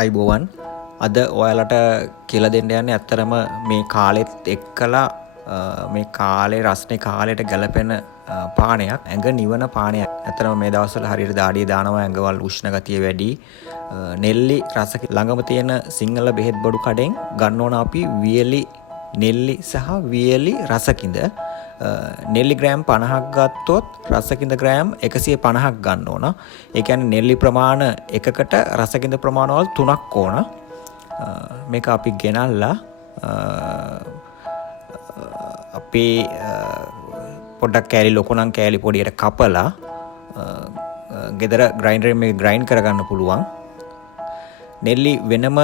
අයිබෝවන් අද ඔයාලට කියලා දෙන්න යන්නේ ඇත්තරම මේ කාලෙත් එක්කලා මේ කාලේ රස්නේ කාලයට ගැලපෙන පානයක් ඇඟ නිවන පානයක්. ඇත්තරම මේ දවස්වල හරියට දාඩිය දානවා ඇඟවල් උෂ්ණ ගතිය වැඩි. නෙල්ලි රස ළඟම තියෙන සිංහල බෙහෙත් බඩු කඩෙන් ගන්න ඕන අපි වියලි නෙල්ලි සහ වියලි රසකින්ද නෙල්ලි ග්‍රෑම් 50ක් ගත්තොත් රසකින්ද ග්‍රෑම් 150ක් ගන්න ඕන. ඒ කියන්නේ නෙල්ලි ප්‍රමාණ එකකට රසකින්ද ප්‍රමාණවල 3ක් ඕන. මේක අපි ගෙනල්ලා අපි පොඩ්ඩක් කෑලි ලොකු නම් කෑලි පොඩියට කපලා ගෙදර ග්‍රයින්ඩරෙන් මේක ග්‍රයින්ඩ් කරගන්න පුළුවන්. නෙල්ලි වෙනම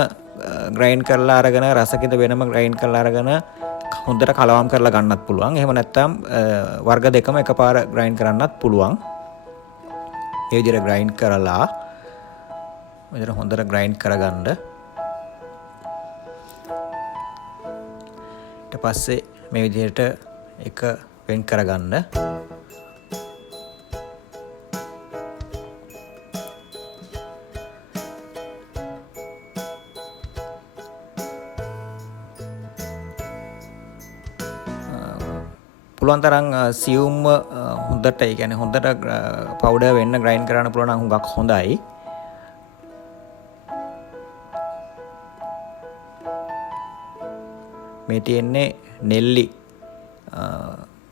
ග්‍රයින්ඩ් කරලා අරගෙන රසකින්ද වෙනම ග්‍රයින්ඩ් කරලා අරගෙන හොඳට කලවම් කරලා ගන්නත් පුළුවන්. එහෙම නැත්නම් වර්ග දෙකම එකපාර ග්‍රයින්ඩ් කරන්නත් පුළුවන්. මේ විදිහට ග්‍රයින්ඩ් කරලා මෙතන හොඳට ග්‍රයින්ඩ් කරගන්න. ඊට පස්සේ මේ විදිහට එක වෙන් කරගන්න. පුළුවන් තරම් සියුම් හොඳට ඒ කියන්නේ හොඳට පවුඩර් වෙන්න ග්‍රයින්ඩ් කරන්න පුළුවන් නම් හුඟක් හොඳයි. මේ තියෙන්නේ නෙල්ලි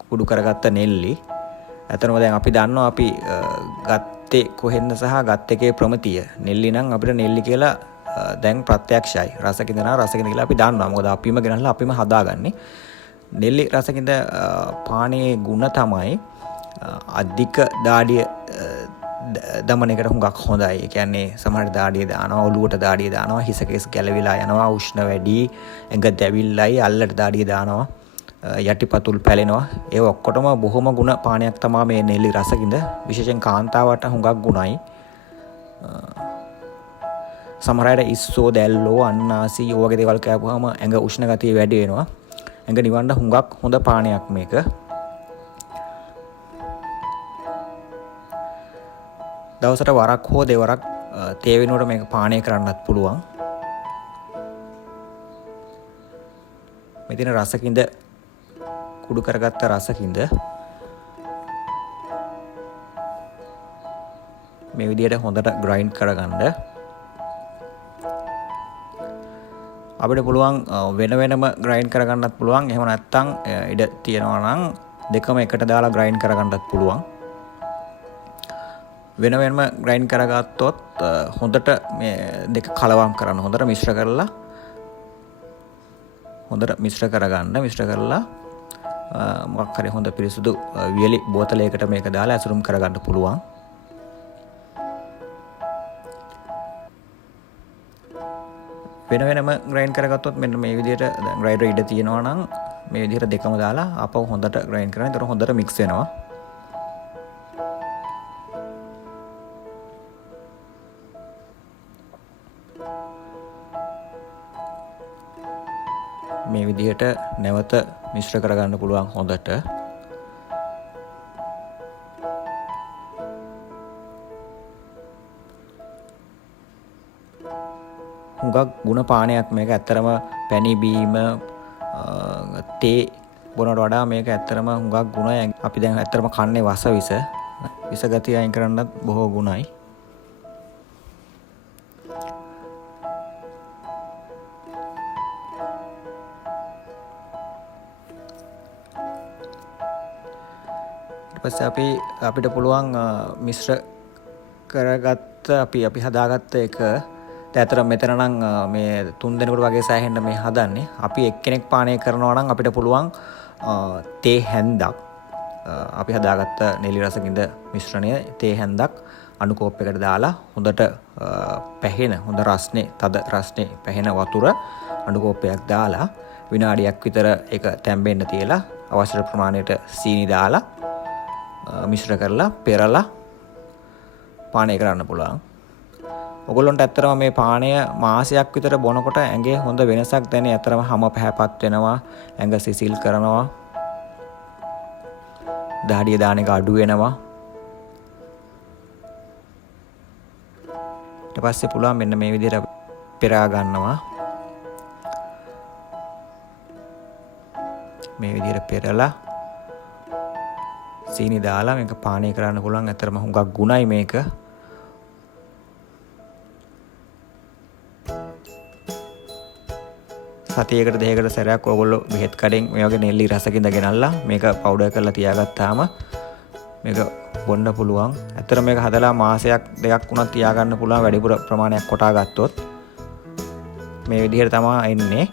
කුඩු කරගත්ත නෙල්ලි. ඇත්තටම දැන් අපි දන්නවා අපි ගත්තේ කොහෙන්ද සහ ගත් එකේ ප්‍රමිතිය. නෙල්ලි නම් අපිට නෙල්ලි කියලා දැන් ප්‍රත්‍යක්ෂයි. රසකින්ද නම් රසකින්ද කියලා අපි දන්නවා. මොකද අපිම ගෙනල්ලා අපිම හදාගන්නේ. නෙල්ලි රසකින්ද පානයේ ගුණ තමයි අධික දාඩිය දමන එකට හුඟක් හොඳයි. ඒ කියන්නේ සමහර දාඩිය දානවා, ඔලුවට දාඩිය දානවා, හිස කෙස් ගැලවිලා යනවා, උෂ්ණ වැඩි, ඇඟ දැවිල්ලයි, අල්ලට දාඩිය දානවා, යටිපතුල් පැලෙනවා. ඒ ඔක්කොටම බොහොම ගුණ පානයක් තමයි මේ නෙල්ලි රසකින්ද. විශේෂයෙන් කාන්තාවට හුඟක් ගුණයි. සමහර අය ඉස්සෝ දැල්ලෝ අන්නාසි ඔයගේ දේවල් කෑපුවාම ඇඟ උෂ්ණ ගතිය වැඩි වෙනවා. ඇඟ නිවන්න හුඟක් හොඳ පානයක් මේක. දවසට වරක් හෝ දෙවරක් තේ වෙනුවට මේක පානය කරන්නත් පුළුවන්. මෙතන රසකින්ද කුඩු කරගත්ත රසකින්ද මේ විදිහට හොඳට ග්‍රයින්ඩ් කරගන්න. අපිට පුළුවන් වෙන වෙනම ග්‍රයින්ඩ් කරගන්නත් පුළුවන්. එහෙම නැත්නම් ඉඩ තියෙනවා නම් දෙකම එකට දාලා ග්‍රයින්ඩ් කරගන්නත් පුළුවන්. වෙන වෙනම ග්‍රයින්ඩ් කරගත්තොත් හොඳට මේ දෙක කලවම් කරන්න. හොඳට මිශ්‍ර කරලා හොඳට මිශ්‍ර කරගන්න. මිශ්‍ර කරලා මොකක් හරි හොඳ පිරිසුදු වියලි බෝතලයකට මේක දාලා ඇසුරුම් කරගන්න පුළුවන්. වෙන වෙනම ග්‍රයින්ඩ් කරගත්තොත් මෙන්න මේ විදිහට දැන් ග්‍රයින්ඩර් ඉඩ තියෙනවා නම් මේ විදිහට දෙකම දාලා ආපහු හොඳට ග්‍රයින්ඩ් කරනවා. ඒතර හොඳට මික්ස් වෙනවා. මේ විදිහට නැවත මිශ්‍ර කරගන්න පුළුවන් හොඳට. හුඟක් ගුණ පානයක් මේක. ඇත්තරම පැණි බීම තේ බොනවට වඩා මේක ඇත්තරම හුඟක් ගුණයි. අපි දැන් ඇත්තරම කන්නේ විස ගතිය අයින් කරන්නත් බොහෝ ගුණයි. ඊට පස්සේ අපිට පුළුවන් මිශ්‍ර කරගත්ත අපි හදාගත්ත එක ඇතර මෙතන නම් මේ 3 දෙනෙකුට වගේ සෑහෙන්න මේ හදන්නේ. අපි එක්කෙනෙක් පානය කරනවා නම් අපිට පුළුවන් තේ හැන්දක් අපි හදාගත්ත නෙලි රසකින්ද මිශ්‍රණය තේ හැන්දක් අණු කෝප්පයකට දාලා හොඳට පැහෙන හොඳ රස්නේ තද රස්නේ පැහෙන වතුර අණු කෝප්පයක් දාලා විනාඩියක් විතර ඒක තැම්බෙන්න තියලා අවශ්‍ය ප්‍රමාණයට සීනි දාලා මිශ්‍ර කරලා පෙරලා පානය කරන්න පුළුවන්. ඔගොල්ලන්ට ඇත්තරම මේ පානය මාසයක් විතර බොනකොට ඇඟේ හොඳ වෙනසක් දැනේ. ඇත්තරම හැම පැහැපත් වෙනවා, ඇඟ සිසිල් කරනවා, දහඩිය දාන එක අඩු වෙනවා. ඊට පස්සේ පුළුවන් මෙන්න මේ විදිහට පෙරා ගන්නවා. මේ විදිහට පෙරලා සීනි දාලා මේක පානය කරන්න පුළුවන්. ඇත්තටම හුඟක් ගුණයි මේක. සතියකට දෙකකට සැරයක් ඔයගොල්ලෝ බෙහෙත් කඩෙන් මේ වගේ නෙල්ලි රසකින්ද ගෙනල්ලා මේක පවුඩර් කරලා තියාගත්තාම මේක බොන්න පුළුවන්. ඇත්තට මේක හදලා මාසයක් දෙකක් වුණත් තියාගන්න පුළුවන් වැඩිපුර ප්‍රමාණයක් කොටා ගත්තොත්. මේ විදිහට තමයි එන්නේ.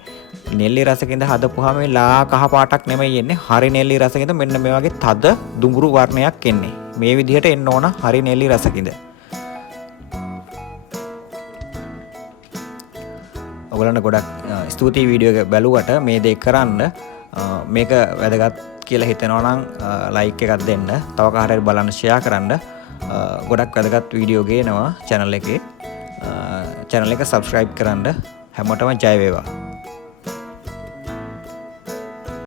නෙල්ලි රසකින්ද හදපුවාම මේ ලා කහ පාටක් නෙමෙයි එන්නේ. හරි නෙල්ලි රසකින්ද මෙන්න මේ වගේ තද දුඹුරු වර්ණයක් එන්නේ. මේ විදිහට එන්න ඕන හරි නෙල්ලි රසකින්ද. ඔයගලන්ට ගොඩක් ස්තුතියි වීඩියෝ එක බැලුවට මේ දේ කරන්න. මේක වැදගත් කියලා හිතෙනවා නම් ලයික් එකක් දෙන්න. තව කාට හරි බලන්න ෂෙයා කරන්න. ගොඩක් වැදගත් වීඩියෝ ගේනවා channel එකේ. channel එක subscribe කරන්න. හැමෝටම ජය වේවා.